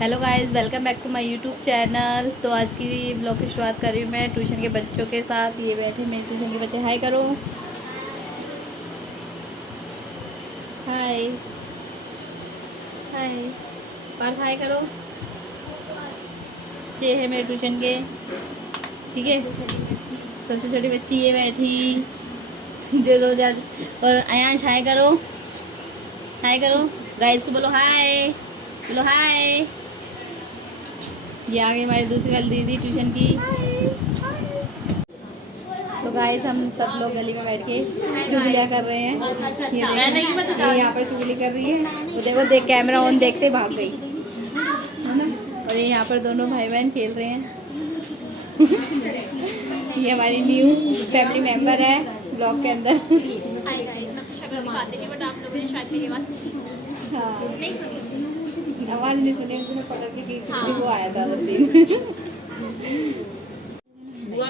Hello guys, welcome back to my YouTube channel. तो आज की ब्लॉग की शुरुआत कर रही हूँ मैं ट्यूशन के बच्चों के साथ। ये बैठे मेरे ट्यूशन के बच्चे। हाय करो, हाय हाय, पार्थ हाय करो। ये है मेरे ट्यूशन के, ठीक है। सबसे छोटी बच्ची ये बैठी जो रोज आज। और अयांश हाय करो, हाय करो। गाइस को बोलो हाय, बोलो हाय। ये आ गई हमारी दूसरी वाली दीदी ट्यूशन की। तो गाइस हम सब लोग गली में बैठ के चुगलियाँ कर रहे हैं। ये यहाँ पर चुगली कर रही है। तो देखो, देख कैमरा ऑन देखते भाग गई है ना। और ये यहाँ पर दोनों भाई बहन खेल रहे हैं। ये हमारी न्यू फैमिली मेंबर है ब्लॉग के अंदर। हाँ, आवाज़ नहीं सुनी, उसने पकड़ के की वो आया था बस सीन।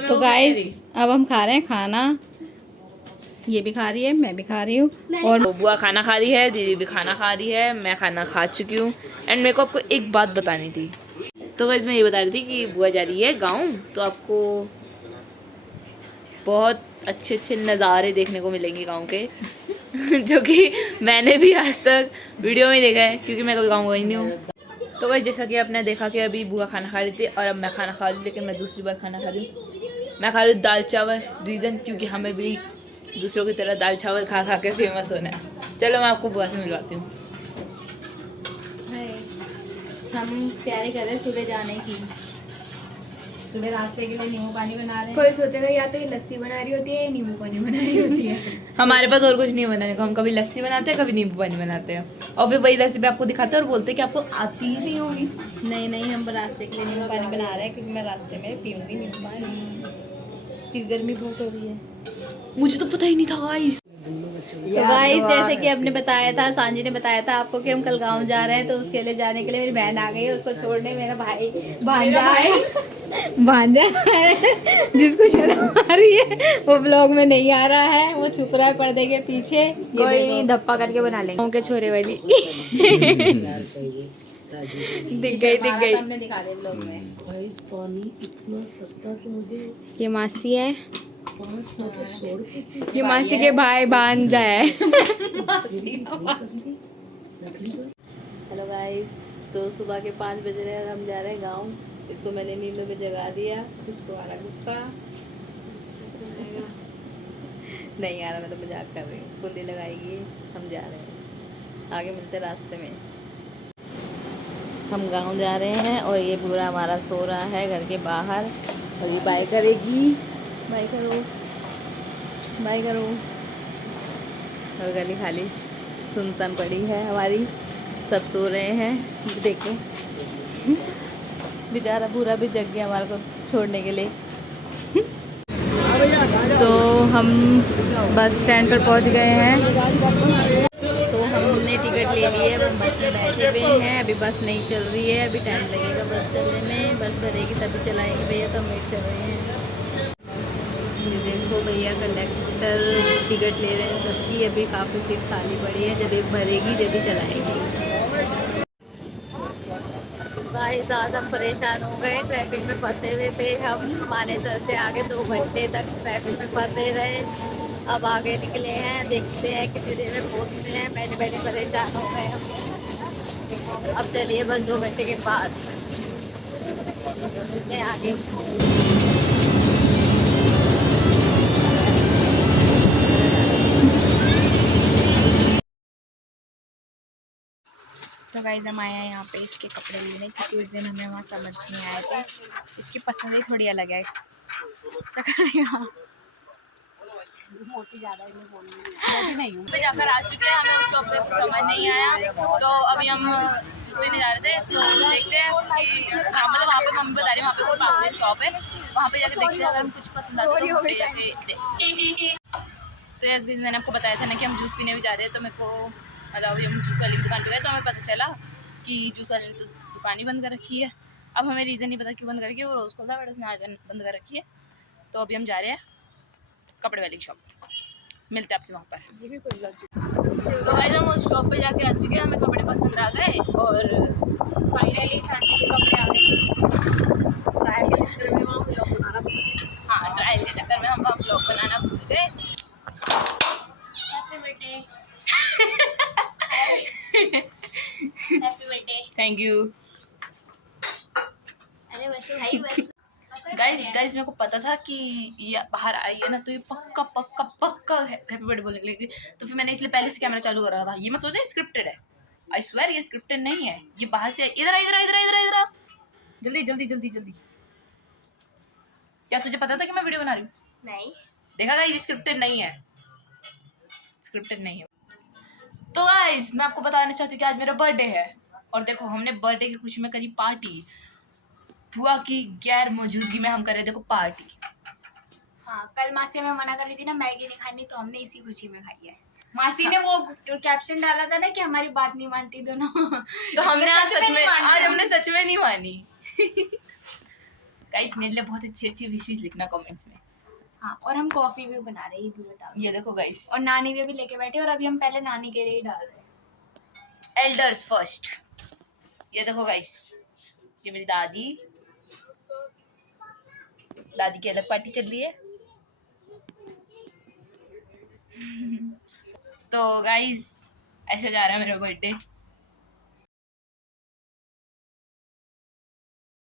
तो गाइस अब हम खा रहे हैं खाना। ये भी खा रही है, मैं भी खा रही हूँ। और बुआ खाना खा रही है, दीदी भी खाना खा रही है, मैं खाना खा चुकी हूँ। एंड मेरे को आपको एक बात बतानी थी। तो गाइस मैं ये बता रही थी कि बुआ जा रही है गाँव, तो आपको बहुत अच्छे अच्छे नज़ारे देखने को मिलेंगे गाँव के। जो कि मैंने भी आज तक वीडियो में देखा है, क्योंकि मैं कभी गाँव गई नहीं हूँ। तो गाइस जैसा कि आपने देखा कि अभी बुआ खाना खा रही थी और अब मैं खाना खा रही हूँ, लेकिन मैं दूसरी बार खाना खा रही हूँ। मैं खा रही हूँ दाल चावल। रीज़न क्योंकि हमें भी दूसरों की तरह दाल चावल खा खा के फेमस होना है। चलो मैं आपको बुआ से मिलवाती हूँ। हम तैयारी कर रहे हैं सुबह जाने की। सुबह रास्ते के लिए नींबू पानी बना रहे हैं। कोई सोचेगा या तो ये लस्सी बना रही होती है या नींबू पानी बना रही होती है। हमारे पास और कुछ नहीं बनाने को, हम कभी लस्सी बनाते हैं, कभी नींबू पानी बनाते हैं, और फिर वही रेसिपी आपको दिखाते हैं और बोलते हैं कि आपको आती ही नहीं होगी। नहीं नहीं, हम रास्ते के लिए नींबू पानी बना रहे हैं, क्योंकि मैं रास्ते में पीऊँगी नींबू पानी, क्योंकि गर्मी बहुत हो रही है। मुझे तो पता ही नहीं था गाइस। तो गाइस जैसे कि आपने बताया था, सांजी ने बताया था आपको कि हम कल गांव जा रहे हैं, तो उसके लिए जाने के लिए मेरी बहन आ गई है। उसको छोड़ने मेरा भाई भांजा है, भांजा है जिसको शर्म आ रही है, वो ब्लॉग में नहीं आ रहा है, वो छुप रहा है पर्दे के पीछे। कोई नहीं, धप्पा करके बना लेंगे। गाँव के छोरे वाली दिख गई हमने दिखा दिया ब्लॉग में। पानी इतना सस्ता कि मुझे ये मासी है, 5 लीटर 100 रुपए की ये मासी के भाई भांजा है। हेलो गाइस, तो सुबह के 5 बज रहे हैं और हम जा रहे हैं गांव। इसको मैंने नींद में जगा दिया। इसको आ रहा गुस्सा। नहीं आ रहा, मैं तो मजाक कर रही हूँ। कुंडी लगाएगी, हम जा रहे हैं। आगे मिलते रास्ते में। हम गांव जा रहे हैं और ये पूरा हमारा सो रहा है घर के बाहर। और ये बाय करेगी, बाय करो, बाय करो। और गली खाली सुनसान पड़ी है हमारी, सब सो रहे हैं। देखो बेचारा पूरा भी जग गया हमारे को छोड़ने के लिए। तो हम बस स्टैंड पर पहुंच गए हैं। तो हमने टिकट ले ली है, हम बस में बैठे हुए हैं। अभी बस नहीं चल रही है, अभी टाइम लगेगा बस चलने में। बस भरेगी तभी चलाएंगे भैया, तो हम वेट कर रहे हैं। ये देखो भैया कंडक्टर टिकट ले रहे हैं सबकी। अभी काफ़ी सीट खाली पड़ी है, जब एक भरेगी जब भी चलाएंगी। गाइस आज हम परेशान हो गए, ट्रैफिक में फंसे हुए थे हम। हमारे घर से आगे 2 घंटे तक ट्रैफिक में फंसे रहे। अब आगे निकले हैं, देखते हैं कितनी देर में पहुँचते हैं। बैठे बैठे परेशान हो गए हम। अब चलिए बस 2 घंटे के बाद मिलते हैं आगे। तो गाइस हम आए हैं यहाँ पे इसके कपड़े लेने, क्योंकि उस दिन हमें वहाँ समझ नहीं आया था। इसकी पसंद ही थोड़ी अलग है। मोटी ज़्यादा नहीं हूँ। तो जाकर आ चुके हैं, हमें उस शॉप पे कुछ समझ नहीं आया, तो अभी हम जिस पे नहीं जा रहे थे, तो देखते हैं कि वहाँ पे मम्मी बता रही है वहाँ पे कोई पापलेट शॉप है, वहाँ पे जाके देखते हैं अगर हम कुछ पसंद आता है तो जाके। तो यस गाइस मैंने आपको बताया था ना कि हम जूस पीने भी जा रहे हैं, तो मेरे को मतलब हम जूस वाली की दुकान पे गए तो हमें पता चला कि जूस वाली ने तो दुकान ही बंद कर रखी है। अब हमें रीज़न नहीं पता क्यों बंद कर रखी है, वो रोज़ खोलता है बट उसने आज बंद कर रखी है। तो अभी हम जा रहे हैं कपड़े वाली शॉप, मिलते हैं आपसे वहाँ पर। ये भी कोई तो गाइस हम उस शॉप पे जाके आ चुके हैं, हमें कपड़े पसंद आ गए और फाइनली थैंक यू अरे बस भाई बस। गाइस मेरे को पता था कि ये बाहर आई है ना तो ये पक्का पक्का पक्का हैप्पी बर्थडे बोलने लगी, तो फिर मैंने इसलिए पहले से कैमरा चालू करा था। ये मैं सोच रही स्क्रिप्टेड है, आई स्वेयर ये स्क्रिप्टेड नहीं है, ये बाहर से इधर आ जल्दी जल्दी जल्दी जल्दी। क्या तुझे पता था कि मैं वीडियो बना रही हूँ? नहीं। देखा गाइस ये स्क्रिप्टेड नहीं है, स्क्रिप्टेड नहीं है। तो गाइस मैं आपको बताना चाहती हूँ कि आज मेरा बर्थडे है और देखो हमने बर्थडे की खुशी में करी पार्टी। बुआ की गैर मौजूदगी में हम कर रहे देखो पार्टी। हाँ, कल मासी हमें मना कर रही थी ना मैगी नहीं खानी, तो हमने इसी खुशी में खाई है। मासी ने वो कैप्शन डाला था ना कि हमारी बात नहीं मानती दोनों, तो हमने आज सच में आज हमने सच में नहीं मानी। गाइस मेरे लिए बहुत अच्छी अच्छी विशेष लिखना कमेंट्स में। हाँ, और हम कॉफी भी बना रहे हैं, ये भी बताओ। ये देखो गाइस, और नानी भी अभी लेके बैठे, और अभी हम पहले नानी के लिए ही डाल रहे हैं। Elders first. ये देखो गाइस, ये मेरी दादी की अलग पार्टी चल रही है। तो गाइस ऐसे जा रहा है मेरा बर्थडे।